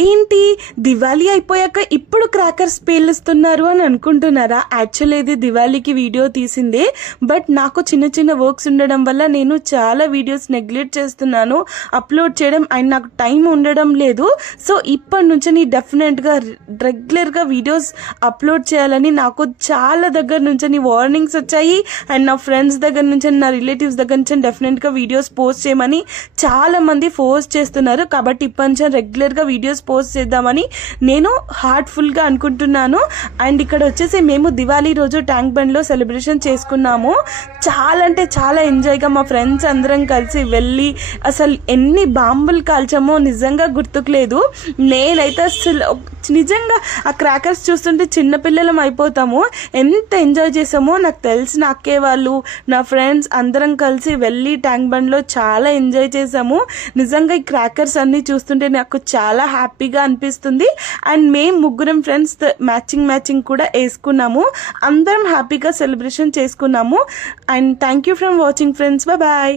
ఏంటి దివాళీ అయిపోయాక ఇప్పుడు క్రాకర్స్ పేలుస్తున్నారు అని అనుకుంటున్నారా? యాక్చువల్లీ ఇది దివాళీకి వీడియో తీసిందే, బట్ నాకు చిన్న చిన్న వర్క్స్ ఉండడం వల్ల నేను చాలా వీడియోస్ నెగ్లెక్ట్ చేస్తున్నాను అప్లోడ్ చేయడం, అండ్ నాకు టైం ఉండడం లేదు. సో ఇప్పటి నుంచి నేను డెఫినెట్గా రెగ్యులర్గా వీడియోస్ అప్లోడ్ చేయాలని నాకు చాలా దగ్గర నుంచి వార్నింగ్స్ వచ్చాయి, అండ్ నా ఫ్రెండ్స్ దగ్గర నుంచి, నా రిలేటివ్స్ దగ్గర నుంచి డెఫినెట్గా వీడియోస్ పోస్ట్ చేయమని చాలామంది ఫోర్స్ చేస్తున్నారు. కాబట్టి ఇప్పటి నుంచి రెగ్యులర్గా వీడియోస్ పోస్ట్ చేద్దామని నేను హార్ట్ఫుల్గా అనుకుంటున్నాను. అండ్ ఇక్కడ వచ్చేసి మేము దివాళీ రోజు ట్యాంక్ బండ్లో సెలబ్రేషన్ చేసుకున్నాము. చాలా అంటే చాలా ఎంజాయ్గా మా ఫ్రెండ్స్ అందరం కలిసి వెళ్ళి అసలు ఎన్ని బాంబులు కాల్చామో నిజంగా గుర్తుకులేదు. నేనైతే అసలు నిజంగా ఆ క్రాకర్స్ చూస్తుంటే చిన్నపిల్లలం అయిపోతాము. ఎంత ఎంజాయ్ చేసామో నాకు తెలిసిన అక్కే వాళ్ళు, నా ఫ్రెండ్స్ అందరం కలిసి వెళ్ళి ట్యాంక్ బండ్లో చాలా ఎంజాయ్ చేసాము. నిజంగా ఈ క్రాకర్స్ అన్నీ చూస్తుంటే నాకు చాలా హ్యాపీగా అనిపిస్తుంది. అండ్ మేము ముగ్గురం ఫ్రెండ్స్ మ్యాచింగ్ కూడా వేసుకున్నాము. అందరం హ్యాపీగా సెలబ్రేషన్ చేసుకున్నాము. And thank you for watching friends. Bye.